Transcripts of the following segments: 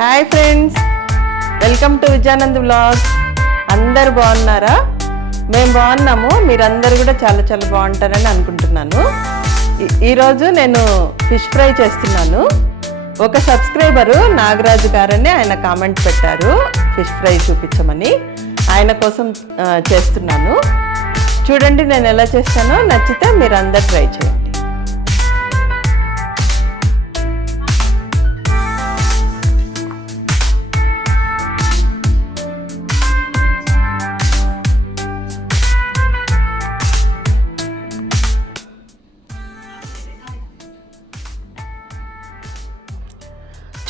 Hi friends, welcome to Vijayanand vlogs. అందరు బాగున్నారా? మేము బాగున్నాము. మీరందరూ కూడా చాలా చాలా బాగుంటారని అనుకుంటున్నాను. ఈరోజు నేను ఫిష్ ఫ్రై చేస్తున్నాను. ఒక సబ్స్క్రైబరు నాగరాజు గారని ఆయన కామెంట్ పెట్టారు ఫిష్ ఫ్రై చూపించమని. ఆయన కోసం చేస్తున్నాను. చూడండి నేను ఎలా చేస్తానో. నచ్చితే మీరు అందరు ట్రై చేయండి.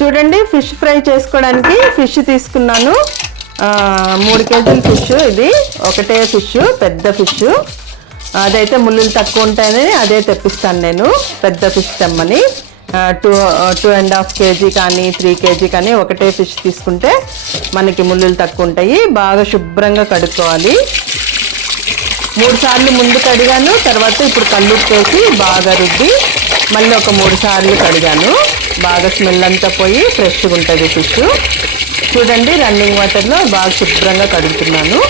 చూడండి, ఫిష్ ఫ్రై చేసుకోవడానికి ఫిష్ తీసుకున్నాను. 3 కేజీల ఫిష్. ఇది ఒకటే ఫిష్, పెద్ద ఫిష్. అదైతే ముళ్ళులు తక్కువ ఉంటాయని అదే తెప్పిస్తాను నేను. పెద్ద ఫిష్ తెమ్మని 2.5 కేజీ కానీ 3 కేజీ కానీ ఒకటే ఫిష్ తీసుకుంటే మనకి ముళ్ళులు తక్కువ ఉంటాయి. బాగా శుభ్రంగా కడుక్కోవాలి. 3 సార్లు ముందు కడిగాను. తర్వాత ఇప్పుడు కల్లుప్పు వేసి బాగా రుద్ది మళ్ళీ ఒక 3 సార్లు కడిగాను. బాగా స్మెల్ అంతా పోయి ఫ్రెష్గా ఉంటుంది ఫిష్. చూడండి, రన్నింగ్ వాటర్లో బాగా శుభ్రంగా కడుగుతున్నాను.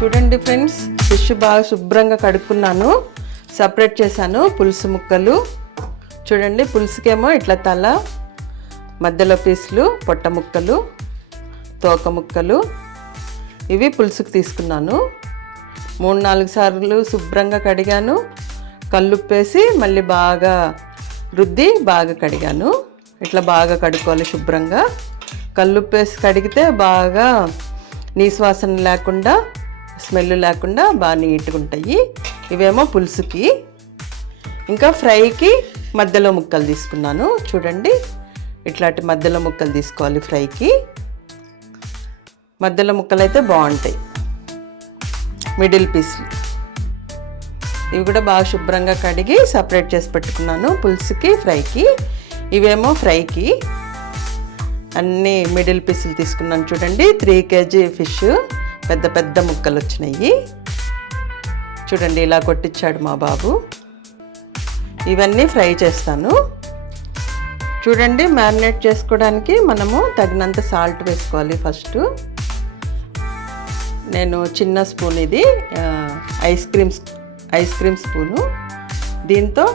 చూడండి ఫ్రెండ్స్, ఫిష్ బాగా శుభ్రంగా కడుక్కున్నాను. సపరేట్ చేశాను పులుసు ముక్కలు. చూడండి, పులుసుకేమో ఇట్లా తల, మధ్యలో పీసులు, పొట్ట ముక్కలు, తోక ముక్కలు, ఇవి పులుసుకు తీసుకున్నాను. 3-4 సార్లు శుభ్రంగా కడిగాను. కల్లుప్పేసి మళ్ళీ బాగా రుద్ది బాగా కడిగాను. ఇట్లా బాగా కడుక్కోవాలి శుభ్రంగా. కల్లుప్పేసి కడిగితే బాగా నీసువాసన లేకుండా, స్మెల్ లేకుండా బాగా నీట్గా ఉంటాయి. ఇవేమో పులుసుకి. ఇంకా ఫ్రైకి మధ్యలో ముక్కలు తీసుకున్నాను. చూడండి, ఇట్లాంటి మధ్యలో ముక్కలు తీసుకోవాలి ఫ్రైకి. మధ్యలో ముక్కలు అయితే బాగుంటాయి. మిడిల్ పీస్లు ఇవి కూడా బాగా శుభ్రంగా కడిగి సపరేట్ చేసి పెట్టుకున్నాను పులుసుకి, ఫ్రైకి. ఇవేమో ఫ్రైకి. అన్నీ మిడిల్ పీసులు తీసుకున్నాను. చూడండి, 3 కేజీ ఫిష్, పెద్ద పెద్ద ముక్కలు వచ్చినాయి. చూడండి, ఇలా కొట్టించాడు మా బాబు. ఇవన్నీ ఫ్రై చేస్తాను. చూడండి, మ్యారినేట్ చేసుకోవడానికి మనము తగినంత సాల్ట్ వేసుకోవాలి. ఫస్ట్ నేను చిన్న స్పూన్, ఇది ఐస్ క్రీమ్ స్పూను, దీంతో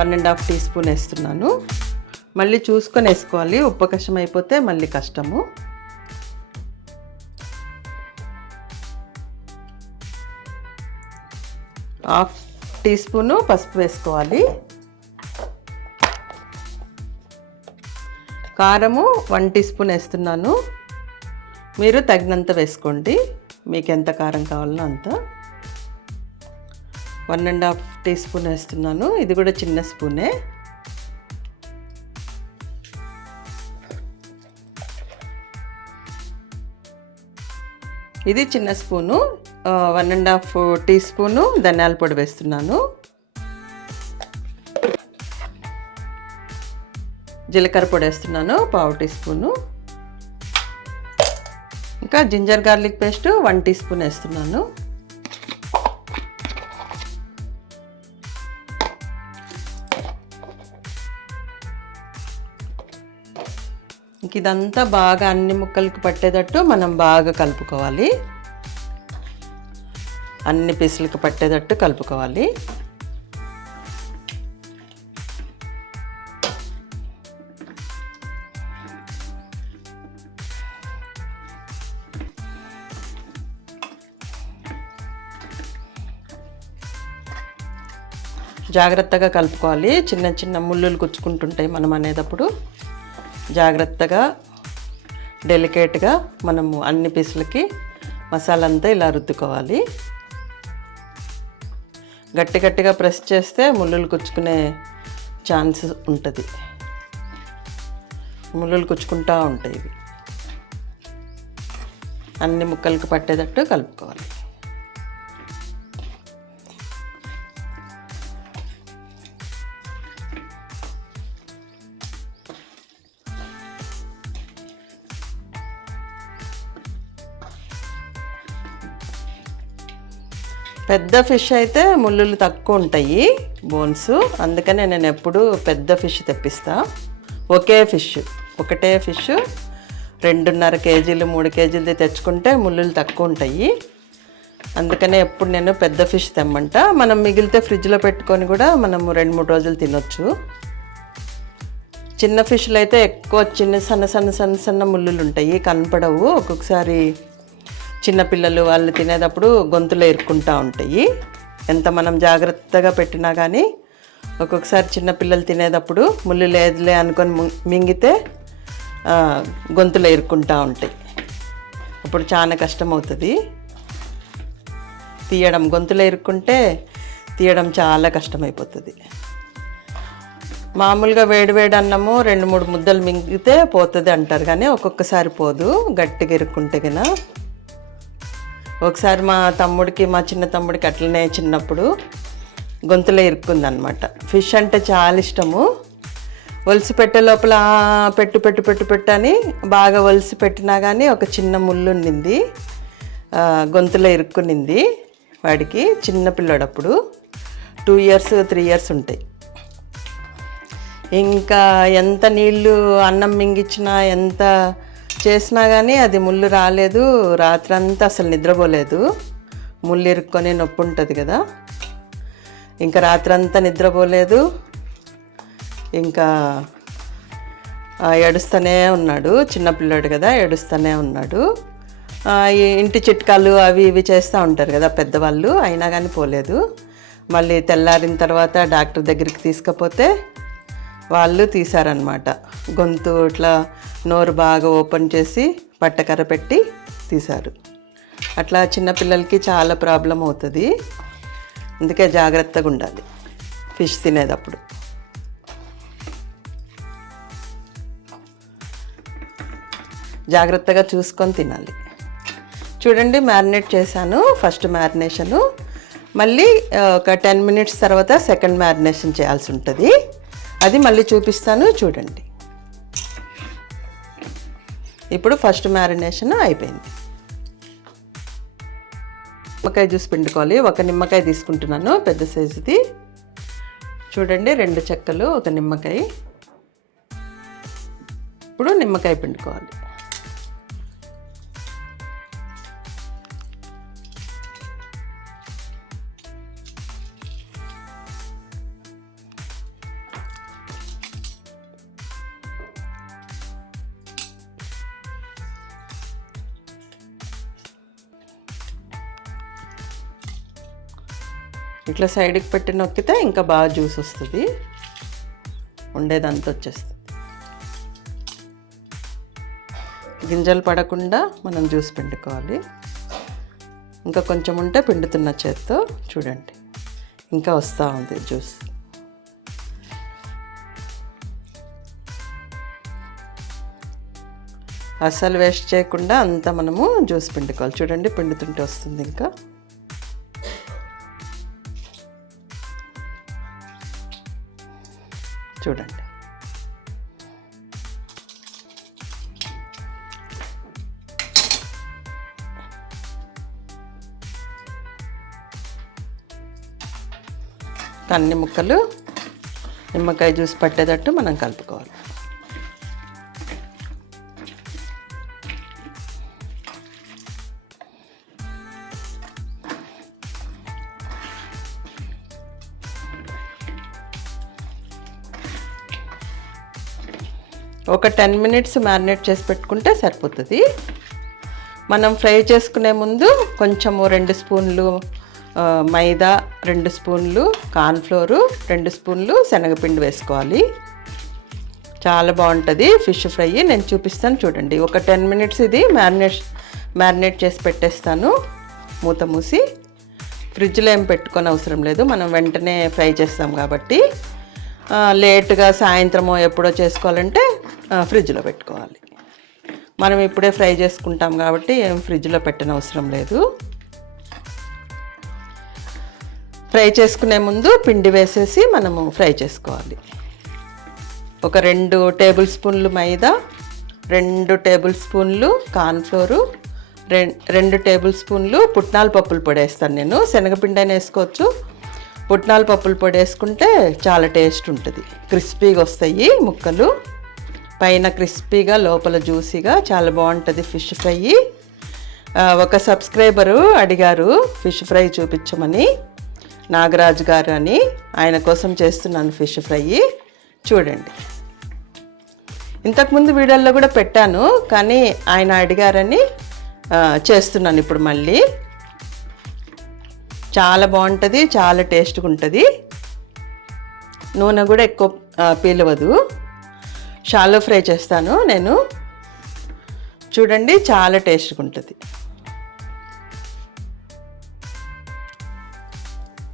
1.5 టీ స్పూన్ వేస్తున్నాను. మళ్ళీ చూసుకొని వేసుకోవాలి, ఉప్పు కష్టం అయిపోతే మళ్ళీ కష్టము. ½ టీ స్పూను పసుపు వేసుకోవాలి. కారము 1 టీ స్పూన్ వేస్తున్నాను. మీరు తగినంత వేసుకోండి, మీకు ఎంత కారం కావాలో అంత. 1.5 టీ స్పూన్ వేస్తున్నాను. ఇది కూడా చిన్న స్పూనే. ఇది చిన్న స్పూను. 1.5 టీ స్పూను ధనియాల పొడి వేస్తున్నాను. జీలకర్ర పొడి వేస్తున్నాను ½ టీ స్పూను. ఇంకా ginger garlic paste 1 teaspoon వేస్తున్నాను. ఇంక ఇదంతా బాగా అన్ని ముక్కలకి పట్టేటట్టు మనం బాగా కలుపుకోవాలి. అన్ని పీసులకి పట్టేటట్టు కలుపుకోవాలి. జాగ్రత్తగా కలుపుకోవాలి. చిన్న చిన్న ముళ్ళులు గుచ్చుకుంటుంటాయి మనం అనేటప్పుడు. జాగ్రత్తగా డెలికేట్గా మనము అన్ని పీసులకి మసాలా అంతా ఇలా రుద్దుకోవాలి. గట్టి గట్టిగా ప్రెస్ చేస్తే ముళ్ళులు గుచ్చుకునే ఛాన్స్ ఉంటుంది. ముళ్ళులు గుచ్చుకుంటూ ఉంటాయి. ఇవి అన్ని ముక్కలకి పట్టేటట్టు కలుపుకోవాలి. పెద్ద ఫిష్ అయితే ముళ్ళులు తక్కువ ఉంటాయి, బోన్స్. అందుకనే నేను ఎప్పుడు పెద్ద ఫిష్ తెప్పిస్తా. ఒకటే ఫిష్ 2.5 కేజీలు 3 కేజీలది తెచ్చుకుంటే ముళ్ళులు తక్కువ ఉంటాయి. అందుకనే ఎప్పుడు నేను పెద్ద ఫిష్ తెమ్మంట. మనం మిగిలితే ఫ్రిడ్జ్లో పెట్టుకొని కూడా మనము 2-3 రోజులు తినొచ్చు. చిన్న ఫిష్లు అయితే ఎక్కువ సన్న ముళ్ళులు ఉంటాయి, కనపడవు. ఒక్కొక్కసారి చిన్నపిల్లలు వాళ్ళు తినేటప్పుడు గొంతులో ఇరుక్కుంటూ ఉంటాయి. ఎంత మనం జాగ్రత్తగా పెట్టినా కానీ ఒక్కొక్కసారి చిన్నపిల్లలు తినేటప్పుడు ముళ్ళు లేదులే అనుకొని మింగితే గొంతులో ఇరుక్కుంటూ ఉంటాయి. అప్పుడు చాలా కష్టం అవుతుంది తీయడం. గొంతులో ఇరుక్కుంటే తీయడం చాలా కష్టమైపోతుంది. మామూలుగా వేడి అన్నము 2-3 ముద్దలు మింగితే పోతుంది అంటారు, కానీ ఒక్కొక్కసారి పోదు గట్టిగా ఇరుక్కుంటే కన్నా. ఒకసారి మా చిన్న తమ్ముడికి అట్లనే చిన్నప్పుడు గొంతులో ఇరుక్కుందనమాట. ఫిష్ అంటే చాలా ఇష్టము. ఒలిసి పెట్టే లోపల పెట్టు అని బాగా ఒలిసి పెట్టినా కానీ ఒక చిన్న ముళ్ళు ఉండింది, గొంతులో ఇరుక్కునింది వాడికి. చిన్న పిల్లోడప్పుడు 2 years 3 years ఉంటాయి. ఇంకా ఎంత నీళ్ళు అన్నం మింగిచ్చినా ఎంత చేసినా కానీ అది ముళ్ళు రాలేదు. రాత్రంతా అసలు నిద్రపోలేదు. ముళ్ళు ఇరుక్కొని నొప్పి ఉంటుంది కదా. ఇంకా రాత్రంతా నిద్రపోలేదు. ఇంకా ఏడుస్తూనే ఉన్నాడు. చిన్నపిల్లాడు కదా, ఏడుస్తూనే ఉన్నాడు. ఇంటి చిట్కాలు అవి ఇవి చేస్తూ ఉంటారు కదా పెద్దవాళ్ళు, అయినా కానీ పోలేదు. మళ్ళీ తెల్లారిన తర్వాత డాక్టర్ దగ్గరికి తీసుకపోతే వాళ్ళు తీశారనమాట. గొంతు ఇట్లా నోరు బాగా ఓపెన్ చేసి పట్టకర్ర పెట్టి తీశారు. అట్లా చిన్నపిల్లలకి చాలా ప్రాబ్లం అవుతుంది. అందుకే జాగ్రత్తగా ఉండాలి ఫిష్ తినేటప్పుడు. జాగ్రత్తగా చూసుకొని తినాలి. చూడండి, మ్యారినేట్ చేశాను. ఫస్ట్ మ్యారినేషను, మళ్ళీ ఒక 10 minutes తర్వాత సెకండ్ మ్యారినేషన్ చేయాల్సి ఉంటుంది. అది మళ్ళీ చూపిస్తాను, చూడండి. ఇప్పుడు ఫస్ట్ మ్యారినేషన్ అయిపోయింది. నిమ్మకాయ జ్యూస్ పిండుకోవాలి. ఒక నిమ్మకాయ తీసుకుంటున్నాను, పెద్ద సైజుది. చూడండి, 2 చెక్కలు, ఒక నిమ్మకాయ. ఇప్పుడు నిమ్మకాయ పిండుకోవాలి. ఇట్లా సైడ్కి పెట్టి నొక్కితే ఇంకా బాగా జ్యూస్ వస్తుంది, ఉండేదంతా వచ్చేస్తుంది. గింజలు పడకుండా మనం జ్యూస్ పిండుకోవాలి. ఇంకా కొంచెం ఉంటే పిండుతున్న చేత్తో చూడండి, ఇంకా వస్తూ ఉంది జ్యూస్. అస్సలు వేస్ట్ చేయకుండా అంతా మనము జ్యూస్ పిండుకోవాలి. చూడండి, పిండుతుంటే వస్తుంది. ఇంకా చూడండి, అన్ని ముక్కలు నిమ్మకాయ జ్యూస్ పట్టేటట్టు మనం కలుపుకోవాలి. ఒక 10 మినిట్స్ మ్యారినేట్ చేసి పెట్టుకుంటే సరిపోతుంది. మనం ఫ్రై చేసుకునే ముందు కొంచెము 2 స్పూన్లు మైదా, 2 స్పూన్లు కార్న్ఫ్లోరు, 2 స్పూన్లు శనగపిండి వేసుకోవాలి. చాలా బాగుంటుంది ఫిష్ ఫ్రై. నేను చూపిస్తాను చూడండి. ఒక 10 మినిట్స్ ఇది మ్యారినేట్ చేసి పెట్టేస్తాను. మూత మూసి ఫ్రిడ్జ్లో ఏం పెట్టుకొని అవసరం లేదు, మనం వెంటనే ఫ్రై చేస్తాం కాబట్టి. లేట్గా సాయంత్రమో ఎప్పుడో చేసుకోవాలంటే ఫ్రిడ్జ్లో పెట్టుకోవాలి. మనం ఇప్పుడే ఫ్రై చేసుకుంటాం కాబట్టి ఏం ఫ్రిడ్జ్లో పెట్టనవసరం లేదు. ఫ్రై చేసుకునే ముందు పిండి వేసేసి మనము ఫ్రై చేసుకోవాలి. ఒక 2 టేబుల్ స్పూన్లు మైదా, 2 టేబుల్ స్పూన్లు కార్న్ఫ్లోరు, 2 టేబుల్ స్పూన్లు పుట్నాల పప్పుల పొడి వేస్తాను నేను. శనగపిండి అయినా వేసుకోవచ్చు. పుట్నాల పప్పుల పొడి వేసుకుంటే చాలా టేస్ట్ ఉంటుంది. క్రిస్పీగా వస్తాయి ముక్కలు, పైన క్రిస్పీగా లోపల జ్యూసీగా చాలా బాగుంటుంది ఫిష్ ఫ్రై. ఒక సబ్స్క్రైబరు అడిగారు ఫిష్ ఫ్రై చూపించమని, నాగరాజు గారు అని. ఆయన కోసం చేస్తున్నాను ఫిష్ ఫ్రై. చూడండి, ఇంతకుముందు వీడియోల్లో కూడా పెట్టాను కానీ ఆయన అడిగారని చేస్తున్నాను ఇప్పుడు మళ్ళీ. చాలా బాగుంటుంది, చాలా టేస్ట్గా ఉంటుంది. నూనె కూడా ఎక్కువ పీలవదు. షాలో ఫ్రై చేస్తాను నేను. చూడండి, చాలా టేస్ట్గా ఉంటుంది.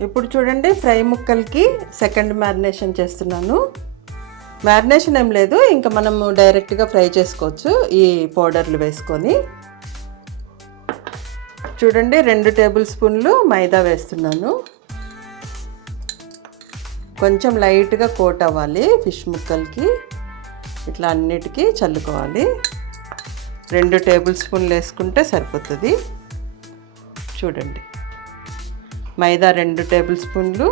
ఇప్పుడు చూడండి, ఫ్రై ముక్కలకి సెకండ్ మ్యారినేషన్ చేస్తున్నాను. మ్యారినేషన్ ఏం లేదు, ఇంకా మనము డైరెక్ట్గా ఫ్రై చేసుకోవచ్చు ఈ పౌడర్లు వేసుకొని. చూడండి, 2 టేబుల్ స్పూన్లు మైదా వేస్తున్నాను. కొంచెం లైట్గా కోట్ అవ్వాలి ఫిష్ ముక్కలకి, ఇట్లా అన్నిటికీ చల్లుకోవాలి. 2 టేబుల్ స్పూన్లు వేసుకుంటే సరిపోతుంది. చూడండి, మైదా 2 టేబుల్ స్పూన్లు.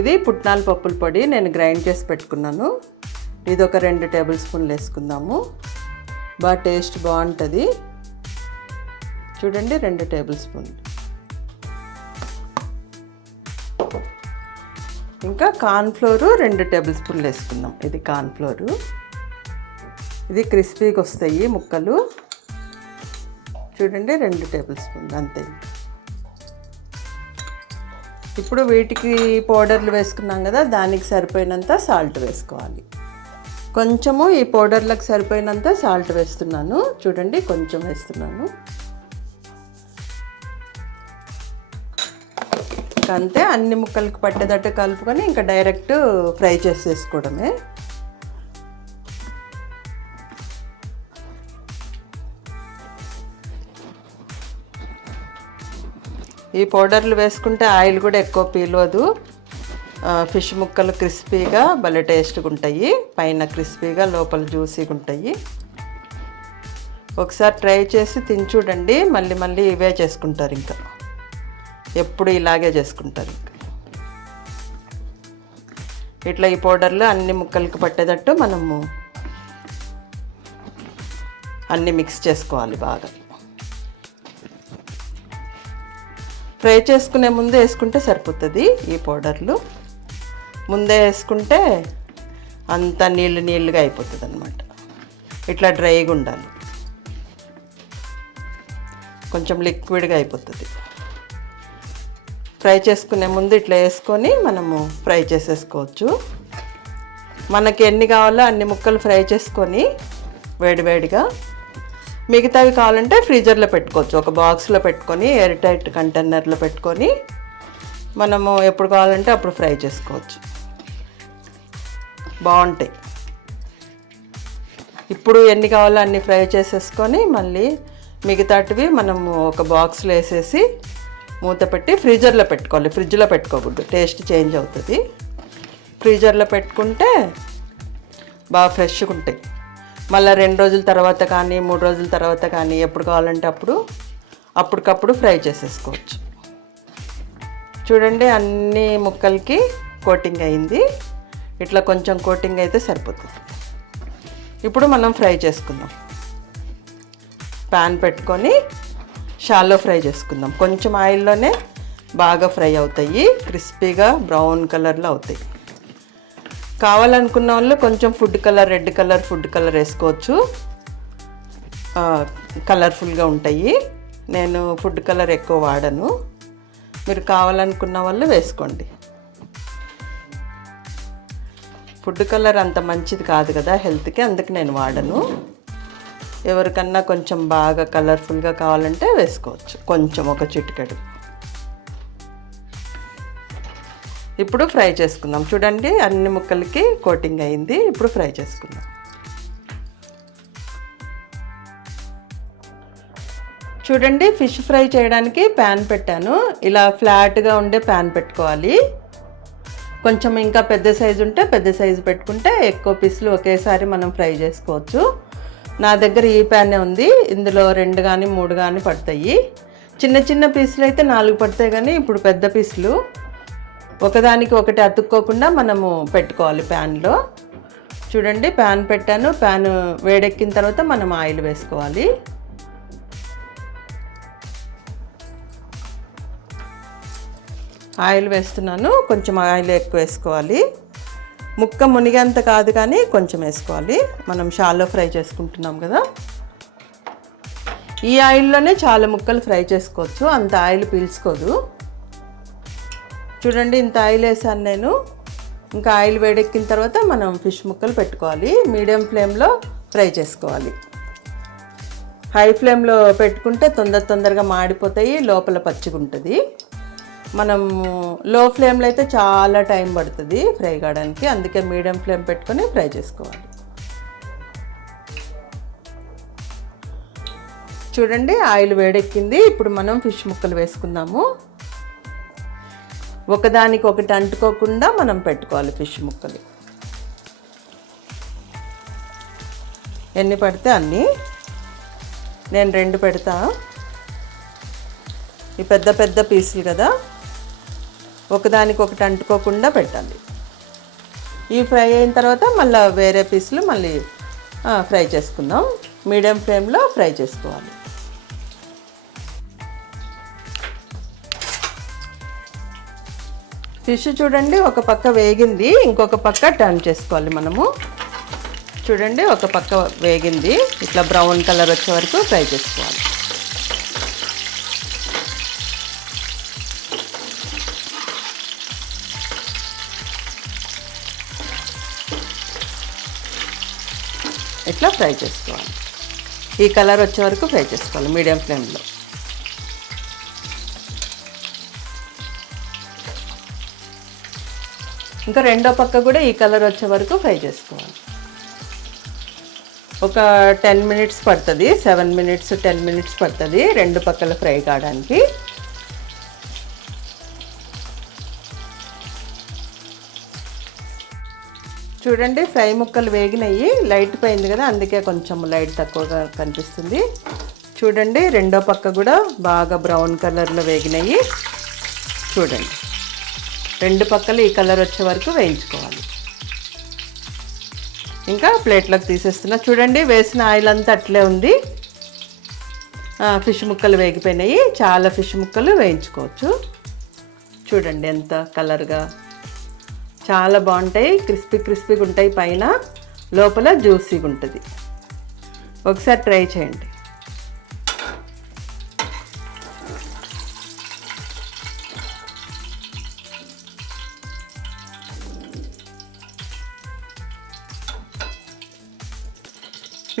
ఇది పుట్నాల పప్పుల పొడి నేను గ్రైండ్ చేసి పెట్టుకున్నాను. ఇది ఒక 2 టేబుల్ స్పూన్లు వేసుకుందాము. బాగా టేస్ట్ బాగుంటుంది. చూడండి, 2 టేబుల్ స్పూన్లు. ఇంకా కార్న్ఫ్లోరు 2 టేబుల్ స్పూన్లు వేసుకుందాం. ఇది కార్న్ఫ్లోరు, ఇది క్రిస్పీగా వస్తాయి ముక్కలు. చూడండి, 2 టేబుల్ స్పూన్లు అంతే. ఇప్పుడు వీటికి పౌడర్లు వేసుకున్నాం కదా, దానికి సరిపోయినంత సాల్ట్ వేసుకోవాలి. కొంచెము ఈ పౌడర్లకు సరిపోయినంత సాల్ట్ వేస్తున్నాను. చూడండి, కొంచెం వేస్తున్నాను అంతే. అన్ని ముక్కలకి పట్టేటట్టు కలుపుకొని ఇంకా డైరెక్ట్ ఫ్రై చేసేసుకోవడమే. ఈ పౌడర్లు వేసుకుంటే ఆయిల్ కూడా ఎక్కువ పీలవదు. ఫిష్ ముక్కలు క్రిస్పీగా భలే టేస్ట్గా ఉంటాయి. పైన క్రిస్పీగా లోపల జ్యూసీగా ఉంటాయి. ఒకసారి ట్రై చేసి తిని చూడండి. మళ్ళీ మళ్ళీ ఇవే చేసుకుంటారు, ఇంకా ఎప్పుడు ఇలాగే చేసుకుంటారు. ఇంకా ఇట్లా ఈ పౌడర్లు అన్ని ముక్కలకి పట్టేటట్టు మనము అన్నీ మిక్స్ చేసుకోవాలి బాగా. ఫ్రై చేసుకునే ముందు వేసుకుంటే సరిపోతుంది. ఈ పౌడర్లు ముందే వేసుకుంటే అంతా నీళ్ళుగా అయిపోతుంది అన్నమాట. ఇట్లా డ్రైగా ఉండాలి, కొంచెం లిక్విడ్గా అయిపోతుంది. ఫ్రై చేసుకునే ముందు ఇట్లా వేసుకొని మనము ఫ్రై చేసేసుకోవచ్చు. మనకి ఎన్ని కావాలో అన్ని ముక్కలు ఫ్రై చేసుకొని వేడివేడిగా, మిగతావి కావాలంటే ఫ్రీజర్లో పెట్టుకోవచ్చు. ఒక బాక్స్లో పెట్టుకొని ఎయిర్ టైట్ కంటైనర్లో పెట్టుకొని మనము ఎప్పుడు కావాలంటే అప్పుడు ఫ్రై చేసుకోవచ్చు. బాగుంటాయి. ఇప్పుడు ఎన్ని కావాలో అన్ని ఫ్రై చేసేసుకొని మళ్ళీ మిగతాటివి మనము ఒక బాక్స్లో వేసేసి మూత పెట్టి ఫ్రీజర్లో పెట్టుకోవాలి. ఫ్రిడ్జ్లో పెట్టుకోకూడదు, టేస్ట్ చేంజ్ అవుతుంది. ఫ్రీజర్లో పెట్టుకుంటే బాగా ఫ్రెష్గా ఉంటాయి. మళ్ళీ 2 రోజుల తర్వాత కానీ 3 రోజుల తర్వాత కానీ ఎప్పుడు కావాలంటే అప్పటికప్పుడు ఫ్రై చేసేసుకోవచ్చు. చూడండి, అన్ని ముక్కలకి కోటింగ్ అయింది. ఇట్లా కొంచెం కోటింగ్ అయితే సరిపోతుంది. ఇప్పుడు మనం ఫ్రై చేసుకుందాం. ప్యాన్ పెట్టుకొని షాలో ఫ్రై చేసుకుందాం. కొంచెం ఆయిల్లోనే బాగా ఫ్రై అవుతాయి, క్రిస్పీగా బ్రౌన్ కలర్లో అవుతాయి. కావాలనుకున్న వాళ్ళు కొంచెం food colour, red colour food colour వేసుకోవచ్చు, కలర్ఫుల్గా ఉంటాయి. నేను ఫుడ్ కలర్ ఎక్కువ వాడను, మీరు కావాలనుకున్న వాళ్ళు వేసుకోండి. ఫుడ్ కలర్ అంత మంచిది కాదు కదా హెల్త్కి, అందుకే నేను వాడను. ఎవరికన్నా కొంచెం బాగా కలర్ఫుల్గా కావాలంటే వేసుకోవచ్చు, కొంచెం ఒక చిటికెడు. ఇప్పుడు ఫ్రై చేసుకుందాం. చూడండి అన్ని ముక్కలకి కోటింగ్ అయింది. ఇప్పుడు ఫ్రై చేసుకుందాం. చూడండి ఫిష్ ఫ్రై చేయడానికి ప్యాన్ పెట్టాను. ఇలా ఫ్లాట్గా ఉండే ప్యాన్ పెట్టుకోవాలి. కొంచెం ఇంకా పెద్ద సైజు ఉంటే పెద్ద సైజు పెట్టుకుంటే ఎక్కువ పీసులు ఒకేసారి మనం ఫ్రై చేసుకోవచ్చు. నా దగ్గర ఈ ప్యానే ఉంది. ఇందులో 2 కానీ 3 కానీ పడతాయి. చిన్న చిన్న పీసులు అయితే 4 పడతాయి, కానీ ఇప్పుడు పెద్ద పీసులు ఒకదానికి ఒకటి అతుక్కోకుండా మనము పెట్టుకోవాలి ప్యాన్లో. చూడండి ప్యాన్ పెట్టాను. ప్యాన్ వేడెక్కిన తర్వాత మనం ఆయిల్ వేసుకోవాలి. ఆయిల్ వేస్తున్నాను. కొంచెం ఆయిల్ ఎక్కువ వేసుకోవాలి. ముక్క మునిగేంత కాదు కానీ కొంచెం వేసుకోవాలి. మనం షాలో ఫ్రై చేసుకుంటున్నాం కదా. ఈ ఆయిల్లోనే చాలా ముక్కలు ఫ్రై చేసుకోవచ్చు, అంత ఆయిల్ పీల్చుకోదు. చూడండి ఇంత ఆయిల్ వేసాను నేను. ఇంకా ఆయిల్ వేడెక్కిన తర్వాత మనం ఫిష్ ముక్కలు పెట్టుకోవాలి. మీడియం ఫ్లేమ్లో ఫ్రై చేసుకోవాలి. హై ఫ్లేమ్లో పెట్టుకుంటే తొందరగా మాడిపోతాయి, లోపల పచ్చిగా ఉంటుంది. మనం లో ఫ్లేమ్లో అయితే చాలా టైం పడుతుంది ఫ్రై కావడానికి, అందుకే మీడియం ఫ్లేమ్ పెట్టుకొని ఫ్రై చేసుకోవాలి. చూడండి ఆయిల్ వేడెక్కింది. ఇప్పుడు మనం ఫిష్ ముక్కలు వేసుకుందాము. ఒకదానికి ఒకటి అంటుకోకుండా మనం పెట్టుకోవాలి ఫిష్ ముక్కలు. ఎన్ని పడితే అన్నీ. నేను 2 పెడతా. ఈ పెద్ద పెద్ద పీసులు కదా, ఒకదానికి ఒకటి అంటుకోకుండా పెట్టాలి. ఈ ఫ్రై అయిన తర్వాత మళ్ళీ వేరే పీసులు మళ్ళీ ఫ్రై చేసుకుందాం. మీడియం ఫ్లేమ్లో ఫ్రై చేసుకోవాలి. ఫిష్ చూడండి ఒక పక్క వేగింది, ఇంకొక పక్క టర్న్ చేసుకోవాలి మనము. చూడండి ఒక పక్క వేగింది, ఇట్లా బ్రౌన్ కలర్ వచ్చే వరకు ఫ్రై చేసుకోవాలి. ఇట్లా ఫ్రై చేసుకోవాలి. ఈ కలర్ వచ్చే వరకు ఫ్రై చేసుకోవాలి మీడియం ఫ్లేమ్లో. ఇంకా రెండో పక్క కూడా ఈ కలర్ వచ్చే వరకు ఫ్రై చేసుకోవాలి. ఒక 10 మినిట్స్ పడుతుంది, 7 మినిట్స్ 10 మినిట్స్ పడుతుంది 2 పక్కల ఫ్రై కావడానికి. చూడండి ఫ్రై ముక్కలు వేగినాయి, లైట్ పోయింది కదా, అందుకే కొంచెం లైట్ తక్కువగా కనిపిస్తుంది. చూడండి రెండో పక్క కూడా బాగా బ్రౌన్ కలర్లో వేగినాయి. చూడండి 2 పక్కలు ఈ కలర్ వచ్చే వరకు వేయించుకోవాలి. ఇంకా ప్లేట్లోకి తీసేస్తున్నా. చూడండి వేసిన ఆయిల్ అంతా అట్లే ఉంది. ఫిష్ ముక్కలు వేగిపోయినాయి. చాలా ఫిష్ ముక్కలు వేయించుకోవచ్చు. చూడండి ఎంత కలర్గా, చాలా బాగుంటాయి. క్రిస్పీగా ఉంటాయి, పైన లోపల జ్యూసీగా ఉంటుంది. ఒకసారి ట్రై చేయండి.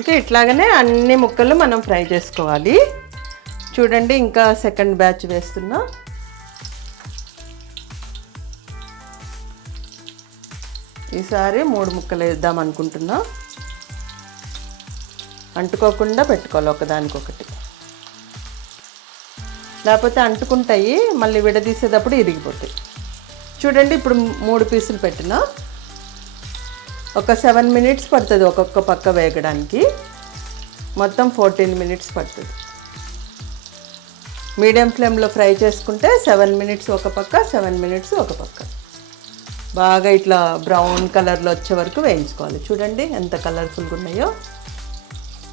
ఇంకా ఇట్లాగనే అన్ని ముక్కలు మనం ఫ్రై చేసుకోవాలి. చూడండి ఇంకా సెకండ్ బ్యాచ్ వేస్తున్నా. ఈసారి 3 ముక్కలు వేద్దాం అనుకుంటున్నా. అంటుకోకుండా పెట్టుకోవాలి ఒకదానికొకటి, లేకపోతే అంటుకుంటాయి, మళ్ళీ విడదీసేటప్పుడు ఇరిగిపోతాయి. చూడండి ఇప్పుడు 3 పీసులు పెట్టినా. ఒక 7 మినిట్స్ పడుతుంది ఒక్కొక్క పక్క వేగడానికి. మొత్తం 14 మినిట్స్ పడుతుంది. మీడియం ఫ్లేమ్లో ఫ్రై చేసుకుంటే 7 మినిట్స్ ఒక పక్క, 7 మినిట్స్ ఒక పక్క. బాగా ఇట్లా బ్రౌన్ కలర్లో వచ్చే వరకు వేయించుకోవాలి. చూడండి ఎంత కలర్ఫుల్గా ఉన్నాయో.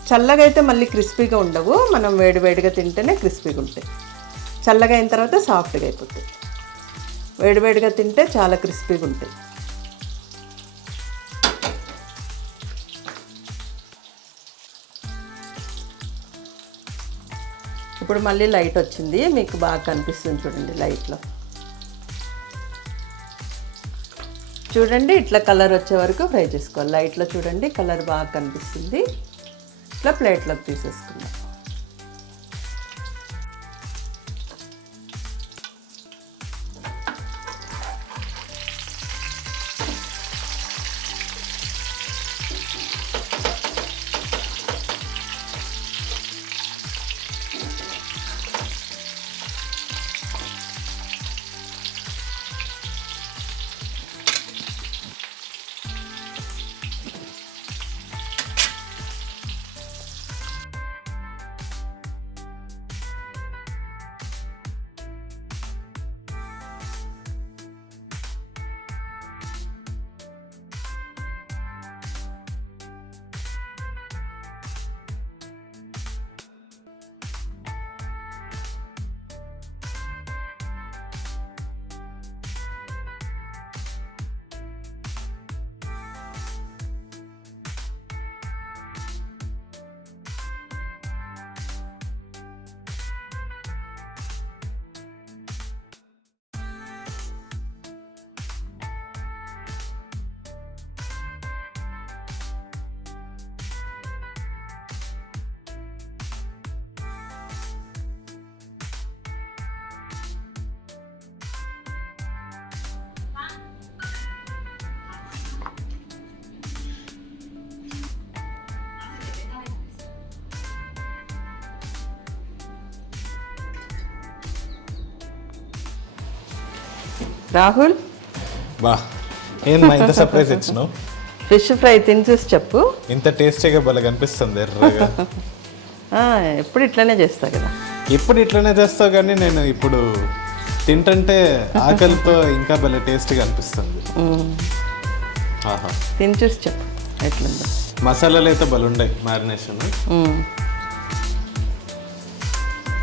చల్లగా అయితే మళ్ళీ క్రిస్పీగా ఉండవు, మనం వేడివేడిగా తింటేనే క్రిస్పీగా ఉంటాయి. చల్లగా అయిన తర్వాత సాఫ్ట్గా అయిపోతాయి. వేడివేడిగా తింటే చాలా క్రిస్పీగా ఉంటాయి. ఇప్పుడు మళ్ళీ లైట్ వచ్చింది, మీకు బాగా కనిపిస్తుంది చూడండి లైట్లో. చూడండి ఇట్లా కలర్ వచ్చే వరకు ఫ్రై చేసుకోవాలి. లైట్లో చూడండి కలర్ బాగా కనిపిస్తుంది. ఇట్లా ప్లేట్లోకి తీసేసుకుందాం. రాహుల్, వా ఏంది ఇంత సర్ప్రైజ్ ఇచ్చినావు? ఫిష్ ఫ్రై తిని చూసి చెప్పు. ఇంత టేస్టీగా భలే కనిపిస్తుంది ఎర్రగా. ఎప్పుడు ఇట్లనే చేస్తా కదా. ఇప్పుడు ఇట్లనే చేస్తావు కానీ నేను ఇప్పుడు తింటుంటే ఆకలితో ఇంకా భలే టేస్టీగా అనిపిస్తుంది. ఆహా, తిని చూసి చెప్పు ఎట్లుందో. మసాలాలు అయితే భలే ఉన్నాయి, మ్యారినేషన్.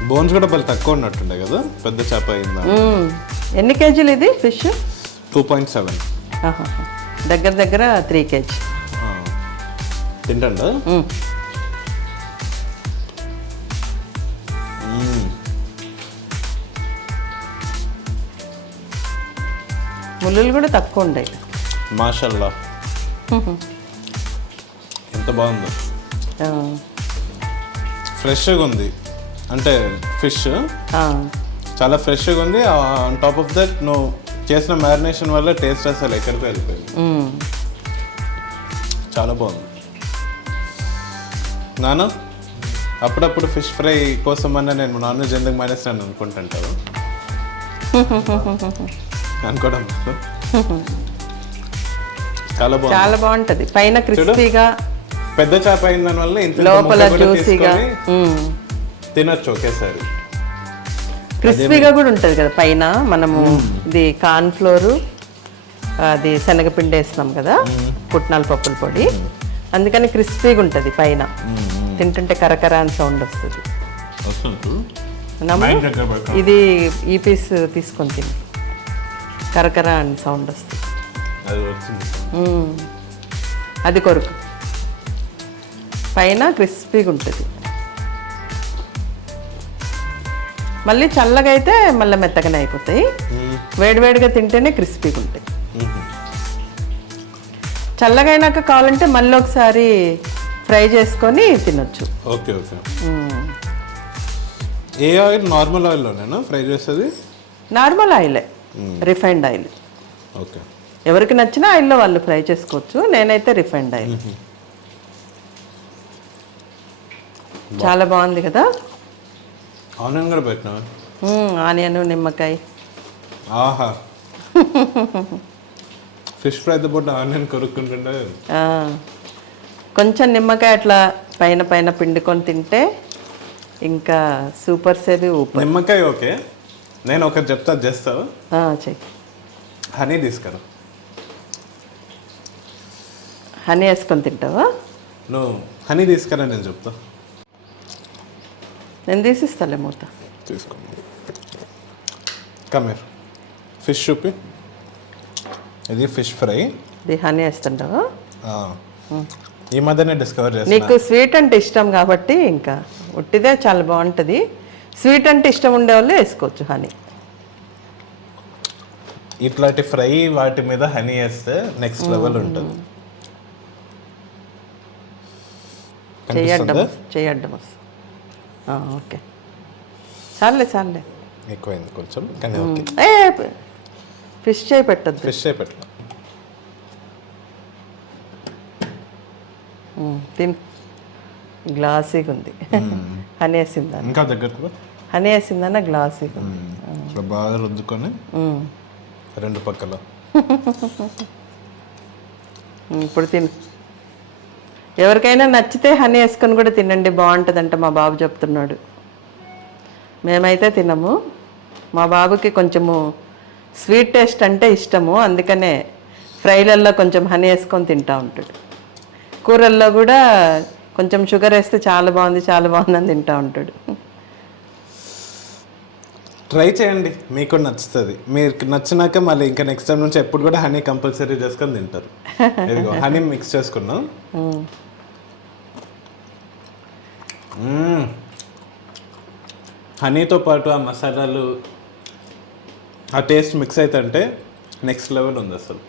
బోన్స్ కూడా భలే తక్కువ ఉన్నట్టుండే కదా, పెద్ద చేప అయిందా. ఎన్ని కేజీలు ఇది ఫిష్? 2.7. దగ్గర దగ్గర 3 kg. తింటండా? ముళ్ళులు కూడా తక్కువ ఉన్నాయి. మాషల్లా, ఎంత బాగుందో. ఫ్రెష్గా ఉంది, అంటే ఫిష్ చాలా ఫ్రెష్గా ఉంది. ఆన్ టాప్ ఆఫ్ దట్ నువ్వు చేసిన మ్యారినేషన్ వల్ల టేస్ట్ అసలు ఎక్కడికి వెళ్ళిపోయింది. చాలా బాగుంది నాన్న. అప్పుడప్పుడు ఫిష్ ఫ్రై కోసం అన్న నేను నాన్ వెజ్ ఎందుకు మానేస్తాను అనుకుంటుంటారు. అనుకోవడం చాలా బాగుంది, చాలా బాగుంటది. పైన క్రిస్పీగా పెద్ద చేప అయిన దాని వల్ల ఇంత లోపల జ్యూసీగా తినొచ్చు ఒకేసారి. క్రిస్పీగా కూడా ఉంటుంది కదా పైన. మనము ఇది కార్న్ ఫ్లోరు, అది శనగపిండి వేస్తున్నాం కదా, పుట్నాల పప్పుల పొడి, అందుకని క్రిస్పీగా ఉంటుంది పైన. తింటుంటే కరకర అని సౌండ్ వస్తుంది. ఇది ఈ పీస్ తీసుకొని తిని కరకర అని సౌండ్ వస్తుంది. అది కొరకు పైన క్రిస్పీగా ఉంటుంది. మళ్ళీ చల్లగా అయితే మళ్ళీ మెత్తగానే అయిపోతాయి. వేడివేడిగా తింటేనే క్రిస్పీగా ఉంటాయి. చల్లగా అయినాక కావాలంటే మళ్ళీ ఒకసారి ఫ్రై చేసుకొని తినొచ్చు. Okay okay. ఏ ఆయిల్? నార్మల్ ఆయిల్లోనేనా ఫ్రై చేస్తుంది? నార్మల్ ఆయిలే, రిఫైండ్ ఆయిల్. ఓకే, ఎవరికి నచ్చిన ఆయిల్లో వాళ్ళు ఫ్రై చేసుకోవచ్చు. నేనైతే రిఫైండ్ ఆయిల్. చాలా బాగుంది కదా. ఆనియన్ కూడా పెట్టినా? ఆనియన్, నిమ్మకాయ. ఆహా, ఫిష్ ఫ్రైతో పాటు ఆనియన్ కొరుక్కుంటుండే కొంచెం నిమ్మకాయ అట్లా పైన పైన పిండుకొని తింటే ఇంకా సూపర్ సేవి. నిమ్మకాయ ఓకే. నేను ఒకటి చెప్తా, చేస్తావు? చెయ్యి. హనీ తీసుకురా. హనీ వేసుకొని తింటావా? నువ్వు హనీ తీసుకురా, నేను చెప్తా. నేను తీసిస్తాలే మూత. తీసుకో. కమేర్ ఫిష్ చూపి. ఇది ఫిష్ ఫ్రై. ఇది హనీ వేస్తుంటావా? ఈ మధ్యనే డిస్కవర్ చేస్తా. నీకు స్వీట్ అంటే ఇష్టం కాబట్టి ఇంకా ఉట్టిదే చాలా బాగుంటుంది. స్వీట్ అంటే ఇష్టం ఉండేవాళ్ళు వేసుకోవచ్చు హనీ. ఇట్లాంటి ఫ్రై వాటి మీద హనీ వేస్తే నెక్స్ట్ లెవెల్ ఉంటుంది. చేయడ్డం ఓకే, చాలే ఎక్కువైంది కొంచెం, కానీ ఓకే. ఫిష్ చేయి పెట్టద్దు, ఫిష్ చేయి పెట్ట తిని. గ్లాసీగా ఉంది. హనీ వేసిందా? ఇంకా దగ్గరకు హనీ వేసిందన్న గ్లాసీగా బాగా రుద్దుకొని రెండు పక్కల. ఇప్పుడు తిను. ఎవరికైనా నచ్చితే హనీ వేసుకొని కూడా తినండి, బాగుంటుందంట మా బాబు చెప్తున్నాడు. మేమైతే తినము, మా బాబుకి కొంచెము స్వీట్ టేస్ట్ అంటే ఇష్టము, అందుకనే ఫ్రైలల్లో కొంచెం హనీ వేసుకొని తింటూ ఉంటాడు. కూరల్లో కూడా కొంచెం షుగర్ వేస్తే చాలా బాగుంది అని తింటూ ఉంటాడు. ట్రై చేయండి, మీకు నచ్చుతుంది. మీకు నచ్చినాక మళ్ళీ ఇంకా నెక్స్ట్ టైం నుంచి ఎప్పుడు కూడా హనీ కంపల్సరీ చేసుకొని తింటారు. ఇదిగో హనీ మిక్స్ చేసుకున్నాం. హనీతో పాటు ఆ మసాలాలు, ఆ టేస్ట్ మిక్స్ అవుతుంటే నెక్స్ట్ లెవెల్ ఉంది అసలు.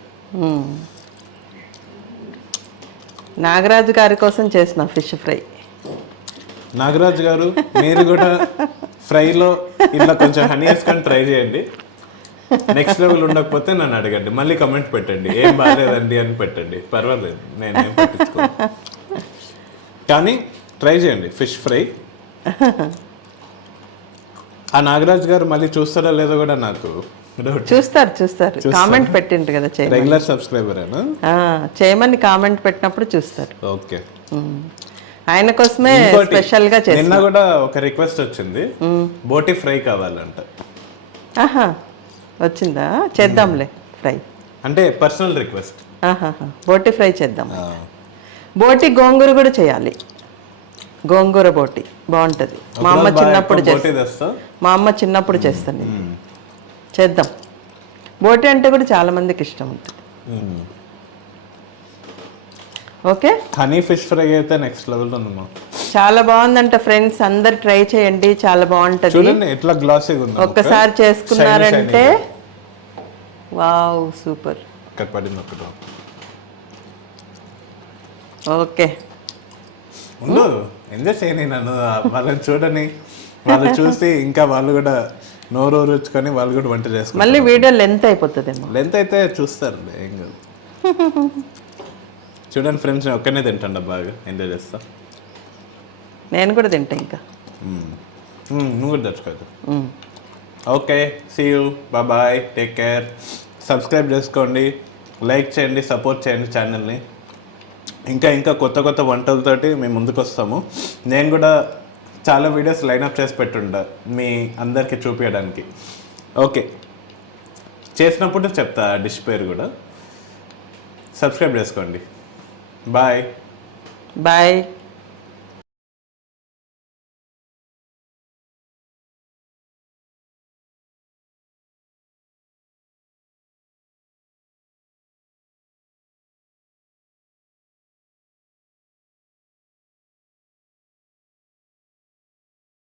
నాగరాజు గారి కోసం చేసిన ఫిష్ ఫ్రై. నాగరాజు గారు, మీరు కూడా ఫ్రైలో ఇలా కొంచెం హనీ వేసుకొని ట్రై చేయండి. నెక్స్ట్ లెవెల్ ఉండకపోతే నన్ను అడగండి, మళ్ళీ కమెంట్ పెట్టండి, ఏం బాగాలేదండి అని పెట్టండి, పర్వాలేదు, నేనేం పట్టించుకోను. కానీ ట్రై చేయండి ఫిష్ ఫ్రై. ఆ నాగరాజు గారు మళ్ళీ చూస్తారో లేదో కూడా నాకు చూస్తారు. కామెంట్ పెట్టిండ్రు కదా, రెగ్యులర్ సబ్స్క్రైబర్ చేయమని కామెంట్ పెట్టినప్పుడు చూస్తారు. ఓకే, ఆయన కోసమే స్పెషల్ గా నిన్న కూడా ఒక రిక్వెస్ట్ వచ్చింది, బోటి ఫ్రై కావాలంట. వచ్చిందా? చేద్దాంలే ఫ్రై. అంటే పర్సనల్ రిక్వెస్ట్. బోటి ఫ్రై చేద్దాం. బోటి గోంగూర కూడా చేయాలి, గోంగూర బోటి బాగుంటుంది. మా అమ్మ చిన్నప్పుడు చేస్తాను. చేద్దాం. బోటి అంటే కూడా చాలా మందికి ఇష్టం ఉంటుంది. ఓకే, హనీ ఫిష్ ఫ్రై అయితే నెక్స్ట్ లెవెల్ ఉందమ్మా, చాలా బాగుందంట ఫ్రెండ్స్, అందరు ట్రై చేయండి, చాలా బాగుంటది. చూడండి ఎట్లా గ్లాసీగా ఉంది. ఒక్కసారి చేసుకున్నారంటే వావ్, సూపర్. ఓకే, ఎంజాయ్ చేయని నన్ను, వాళ్ళని చూడని, వాళ్ళు చూసి ఇంకా వాళ్ళు కూడా నోరు రుచుకొని వాళ్ళు కూడా వంట చేసుకుంటారు. మళ్ళీ వీడియో లెంత్ అయిపోతుందేమో. లెంత్ అయితే చూస్తారు, ఏం కాదు. చూడండి ఫ్రెండ్స్, నేను ఒక్కనే తింటాను, బాగా ఎంజాయ్ చేస్తా. నేను కూడా తింటా ఇంకా. నువ్వు కూడా తెచ్చుకోదు. Okay, see you, bye, take care. Subscribe చేసుకోండి, లైక్ చేయండి, సపోర్ట్ చేయండి ఛానల్ని. ఇంకా కొత్త వంటలతోటి మేము ముందుకు వస్తాము. నేను కూడా చాలా వీడియోస్ లైన్అప్ చేసి పెట్టుంటా మీ అందరికీ చూపించడానికి. ఓకే, చేసినప్పుడు చెప్తా డిష్ పేరు కూడా. సబ్స్క్రైబ్ చేసుకోండి. బాయ్.